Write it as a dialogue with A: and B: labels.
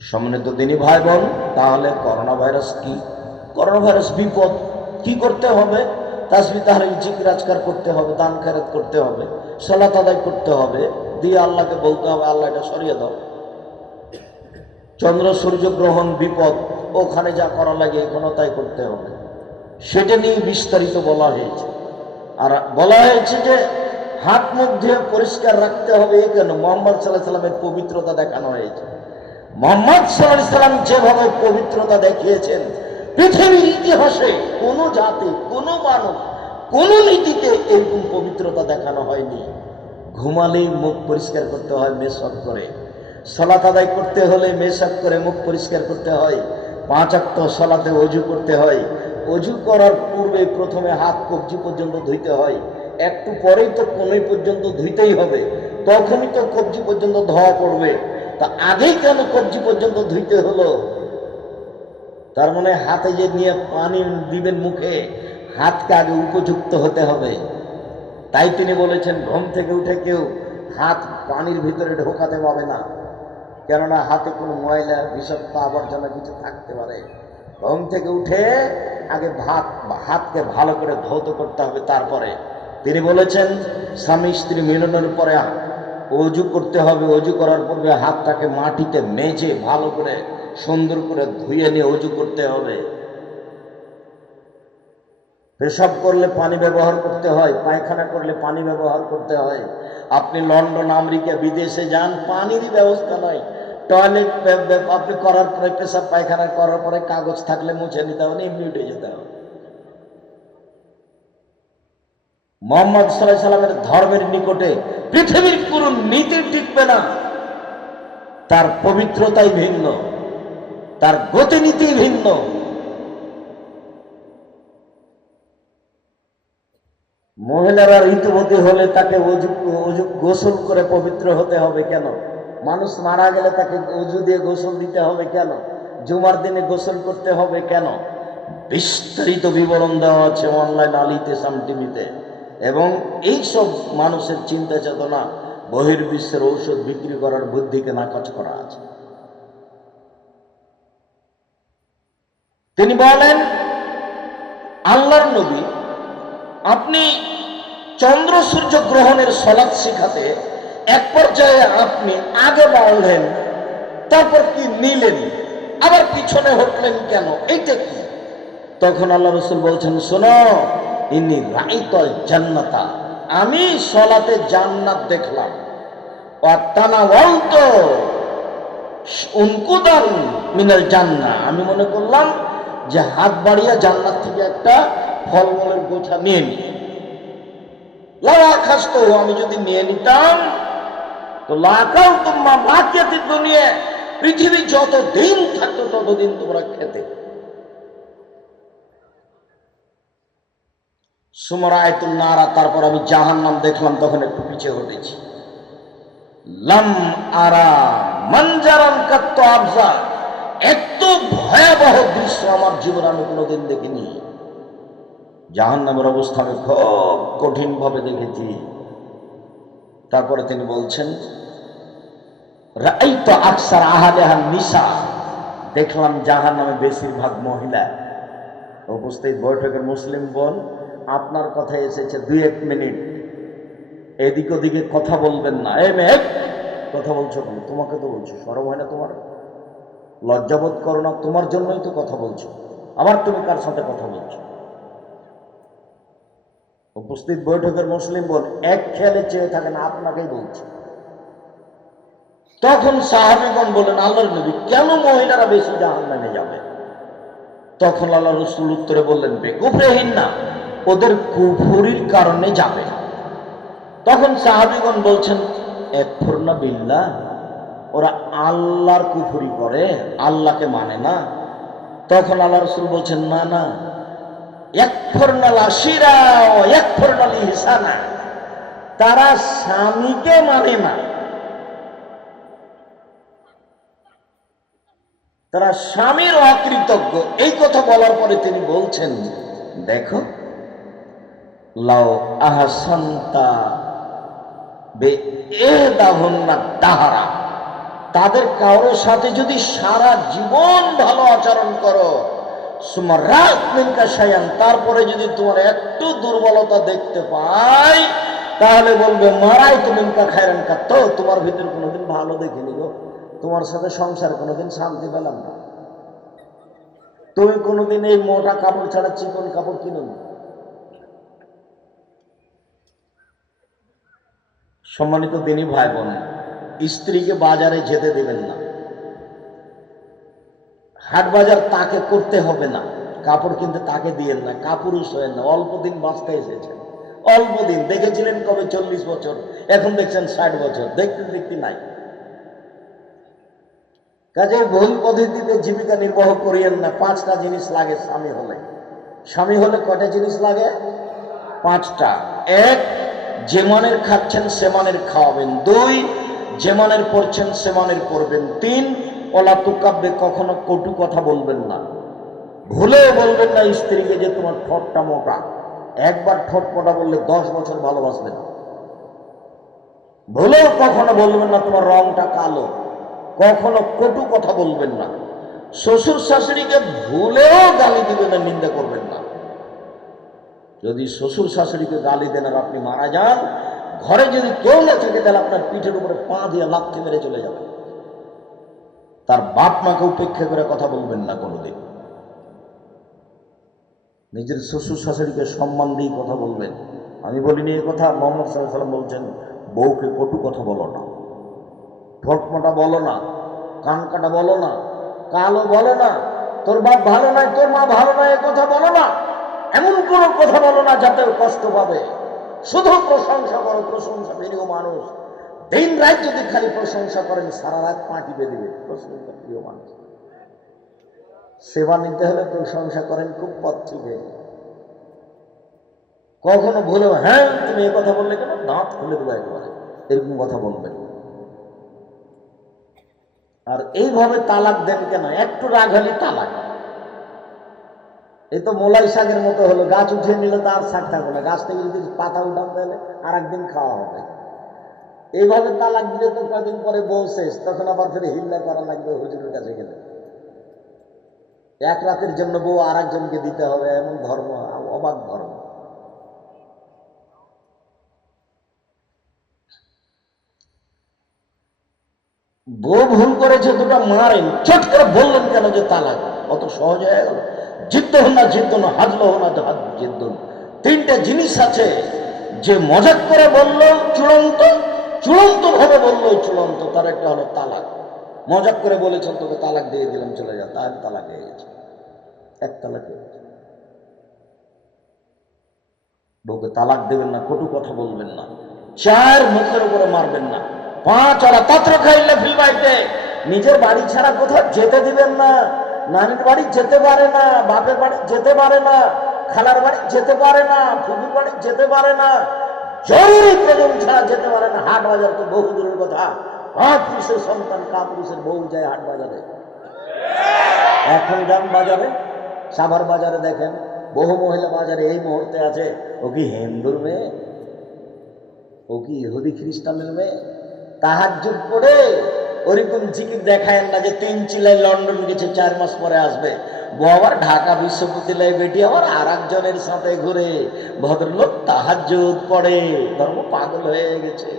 A: সম্মানিত দিনই ভাই বোন তাহলে করোনা ভাইরাস কি? করোনা ভাইরাস বিপদ কি করতে হবে? তাসবি তাহলে জিজ্ঞাজকার করতে হবে, দান, খেরাত করতে হবে, সলাত আদায় করতে হবে, দিয়ে আল্লাহকে বলতে হবে, আল্লাহ এটা সরিয়ে দাও। চন্দ্র, সূর্য, গ্রহণ, বিপদ, ওখানে যা করা লাগে এখনও তাই করতে হবে। সেটা নিয়ে বিস্তারিত বলা হয়েছে। আর বলা হয়েছে যে হাত মুখ ধুয়ে পরিষ্কার রাখতে হবে, এই কেন মোহাম্মদ সাল্লাহ সাল্লামের পবিত্রতা দেখানো হয়েছে। মোহাম্মদ সাল্লাম যেভাবে পবিত্রতা দেখিয়েছেন, পৃথিবীর ইতিহাসে কোনো জাতি, কোনো মানুষ, কোনো নীতিতে এরকম পবিত্রতা দেখানো হয়নি। ঘুমালেই মুখ পরিষ্কার করতে হয় মেসক করে। সলাত আদায় করতে হলে মেসক করে মুখ পরিষ্কার করতে হয়। পাঁচ আক্ত সলাতে অজু করতে হয়। অজু করার পূর্বে প্রথমে হাত কবজি পর্যন্ত ধুইতে হয়, একটু পরেই তো কোনোই পর্যন্ত ধুইতেই হবে। তখনই তো কবজি পর্যন্ত ধোয়া পড়বে। তা আগেই কেন কবজি পর্যন্ত ধুইতে হলো? তার মানে হাতে যে নিয়ে পানি দিবেন মুখে, হাতকে আগে উপযুক্ত হতে হবে। তাই তিনি বলেছেন, ঘুম থেকে উঠে কেউ হাত পানির ভিতরে ঢোকাতে পাবে না। কেননা হাতে কোনো ময়লা, বিষাক্ত আবর্জনা কিছু থাকতে পারে। ঘুম থেকে উঠে আগে ভাত, হাতকে ভালো করে ধৌত করতে হবে। তারপরে তিনি বলেছেন, স্বামী স্ত্রী মিলনের পরে অজু করতে হবে, অজু করার পূর্বে হাতটাকে মাটিতে মেজে ভালো করে সুন্দর করে ধুয়ে নিয়ে অজু করতে হবে। পেশাব করলে পানি ব্যবহার করতে হয়, পায়খানা করলে পানি ব্যবহার করতে হয়। আপনি লন্ডন, আমেরিকা, বিদেশে যান, পানিরই ব্যবস্থা নয়। টয়লেট আপনি করার পরে পেশাব, পায়খানা করার পরে কাগজ থাকলে মুছে নিতে হবে, এমনি উঠে যেতে হবে। মোহাম্মদ সাল্লাহ সাল্লামের ধর্মের নিকটে পৃথিবীর কোন নীতি টিকবে না। তার পবিত্রতাই ভিন্ন, তার গতিনীতি ভিন্ন। মহিলারা ঋতুবতী হলে তাকে গোসল করে পবিত্র হতে হবে কেন? মানুষ মারা গেলে তাকে অজু দিয়ে গোসল দিতে হবে কেন? জুমার দিনে গোসল করতে হবে কেন? বিস্তারিত বিবরণ দেওয়া আছে অনলাইন আলিতে সামটিমিতে এবং এইসব মানুষের চিন্তা চেতনা বহির্বিশ্বের ঔষধ বিক্রি করার বুদ্ধিকে নাকচ করা আছে। তিনি বলেন, আল্লাহর নবী আপনি চন্দ্র সূর্য গ্রহণের সলাৎ শিখাতে এক পর্যায়ে আপনি আগে বাড়লেন তারপর কি নিলেন, আবার পিছনে হটলেন কেন, এইটা কি? তখন আল্লাহ রসুল বলছেন, শোনো ইনি রাইতল জান্নাতা। আমি সলাতে জান্নাত দেখলাম। মিনাল জান্না আমি মনে করলাম যে হাত বাড়িয়া জান্নাত থেকে একটা ফলমূলের গোছা নিয়ে নি। লালা খাস তো আমি যদি নিয়ে নিতাম, তো লাকাও তোমা বাকিয়াতে দুনিয়া পৃথিবী যত দিন থাকতো ততদিন তোমরা খেতে। সুমরায়তুল নারা, তারপর আমি জাহান নাম দেখলাম, তখন একটু পিছিয়ে আবজা এত ভয়াবহ দৃশ্য আমার জীবনে আমি কোনোদিন দেখিনি। জাহান নামের অবস্থা আমি খুব কঠিনভাবে দেখেছি। তারপরে তিনি বলছেন, রাইত আকসার আহালেহান নিশা দেখলাম জাহান নামে বেশিরভাগ মহিলা। উপস্থিত বৈঠকের মুসলিম বোন আপনার কথা এসেছে দুই এক মিনিট। এদিক ওদিকে কথা বলবেন না। এ মেয়ে, কথা বলছো কেন? তোমাকে তো বলছো, সরম হয় না তোমার? লজ্জাবোধ করো না, তোমার জন্যই তো কথা বলছো। আবার তুমি কার সাথে কথা বলছো? উপস্থিত বৈঠকের মুসলিম বোন এক খেয়ালে চেয়ে থাকেন, আপনাকেই বলছে। তখন সাহাবিগণ বলেন, আল্লাহর নবী, কেন মহিলারা বেশি জাহান নামে যাবে? তখন আল্লাহ রসুল উত্তরে বললেন বেকুফরেহীন না। ওদের কুফুরির কারণে যাবে। তখন সাহাবিগণ বলছেন, এক ফুরনা বিল্লা ওরা আল্লাহর কুফুরি করে, আল্লাহকে মানে না। তখন আল্লাহ রসুল বলছেন, না না, এক তারা স্বামীকে মানে না। তারা স্বামীর অকৃতজ্ঞ। এই কথা বলার পরে তিনি বলছেন, দেখো লাও আহাসান্তা বে এ দাহন্না তাহারা। তাদের কারোর সাথে যদি সারা জীবন ভালো আচরণ করো তারপরে যদি তোমার একটু দুর্বলতা দেখতে পাই, তাহলে বলবে মারাই তো তোমার ভিতর কোনোদিন ভালো দেখিনি গো। তোমার সাথে সংসার কোনোদিন শান্তি পেলাম না। তুমি কোনোদিন এই মোটা কাপড় ছাড়া চিকন কাপড় কিনো না? সম্মানিত তিনি ভাই বোন স্ত্রীকে বাজারে যেতে দেবেন না। হাট বাজার তাকে করতে হবে না। কাপড় কিনতে তাকে দিয়েন না, কাপুরুষ হয়েন না। অল্প দিন বাঁচতে এসেছেন অল্প দিন, দেখেছিলেন কবে চল্লিশ বছর, এখন দেখছেন ষাট বছর, দেখতে দেখতে নাই। কাজে ভুল পদ্ধতিতে জীবিকা নির্বাহ করিয়েন না, পাঁচটা জিনিস লাগে স্বামী হলে। স্বামী হলে কটা জিনিস লাগে? পাঁচটা। এক যে মানের খাচ্ছেন সে মানের খাওয়াবেন। দুই, যে মানের পড়ছেন সে মানের পড়বেন। তিন, ওলা তুকাব্যে কখনো কটু কথা বলবেন না। ভুলেও বলবেন না স্ত্রীকে যে তোমার ঠোঁটটা মোটা। একবার ঠোঁট মোটা বললে দশ বছর ভালোবাসবেন। ভুলেও কখনো বলবেন না তোমার রংটা কালো। কখনো কটু কথা বলবেন না। শ্বশুর শাশুড়িকে ভুলেও গালি দিবেন না নিন্দা করবেন না। যদি শ্বশুর শাশুড়িকে গালি দেন আর আপনি মারা যান, ঘরে যদি কেউ না থাকে, তাহলে আপনার পিঠের উপরে পা দিয়ে লাথি মেরে চলে যাবে তার বাপ মাকে উপেক্ষা করে কথা বলবেন না কোনোদিন। নিজের শ্বশুর শাশুড়িকে সম্মান দিয়ে কথা বলবেন। আমি বলিনি এ কথা, মোহাম্মদ সাল্লাহ সাল্লাম বলছেন, বউকে কটু কথা বলো না। ঠোঁটমোটা বলো না কান কাটা বলো না, কালো বলো না, তোর বাপ ভালো নয়, তোর মা ভালো নয়, এ কথা বলো না। এমন কোনো কথা বলো না যাতে কষ্ট পাবে। শুধু প্রশংসা করো, প্রশংসা প্রিয় মানুষ। দিন রাত যদি খালি প্রশংসা করেন, সারা রাত পা টিপে দেবে প্রশংসা প্রিয় মানুষ। সেবা নিতে হলে প্রশংসা করেন, খুব পথ থেকে কখনো ভুলেও হ্যাঁ তুমি এ কথা বললে কেন? দাঁত খুলে দেবো একেবারে, এরকম কথা বলবেন। আর এইভাবে তালাক দেন কেন? একটু রাগ হলে তালাক। এই তো মোলাই শাকের মতো হলো, গাছ উঠে নিলে তো আর শাক থাকবে না। গাছ থেকে যদি পাতা উঠান তাহলে আর একদিন খাওয়া হবে। এইভাবে তালাক দিলে তো কদিন পরে বউ শেষ, তখন আবার ফের হিল্লা করা লাগবে হুজুরের কাছে গেলে। এক রাতের জন্য বউ আর একজনকে দিতে হবে, এমন ধর্ম, অবাক ধর্ম। বউ ভুল করেছে দুটা মারেন, চট করে বললেন কেন যে তালাক? অত সহজ হয়ে গেল। জিদ্দ না জিদ্দ না হাজলো না হাত জিদ্দ না। তিনটে জিনিস আছে যে মজাক করে বলল চূড়ান্ত চূড়ান্ত ভাবে বলল চূড়ান্ত, তার একটা হলো তালাক। মজাক করে বলেছেন, তোকে তালাক দিয়ে দিলাম, চলে যা, তার তালাক হয়ে গেছে। এক তালাক হয়ে গেছে। বউকে তালাক দেবেন না, কটু কথা বলবেন না। চার মুখের উপরে মারবেন না। পাঁচ ওরা পাত্র খাইলে ফিলবাইতে নিজের বাড়ি ছাড়া কোথাও যেতে দিবেন না। নানির বাড়ি যেতে পারে না, বাপের বাড়ি যেতে পারে না, খালার বাড়ি যেতে পারে না, ফুফুর বাড়ি যেতে পারে না, জরুরি প্রয়োজন ছাড়া যেতে পারে না। হাট বাজার তো বহু দূরের কথা। পুরুষের সন্তান, কা পুরুষের বউ যায় হাট বাজারে। এখন যান বাজারে, সাভার বাজারে দেখেন, বহু মহিলা বাজারে এই মুহূর্তে আছে। ও কি হিন্দুর মেয়ে? ও কি ইহুদি খ্রিস্টানের মেয়ে? তাহার যুগ করে ওরকম জিকির দেখায় না যে তিন চিলাই লন্ডন গেছে, চার মাস পরে আসবে। বাবার ঢাকা বিশ্ববিদ্যালয়ে বেটি, আবার আর একজনের সাথে ঘুরে ভদ্রলোক তাহার পড়ে। ধর্ম পাগল হয়ে গেছে।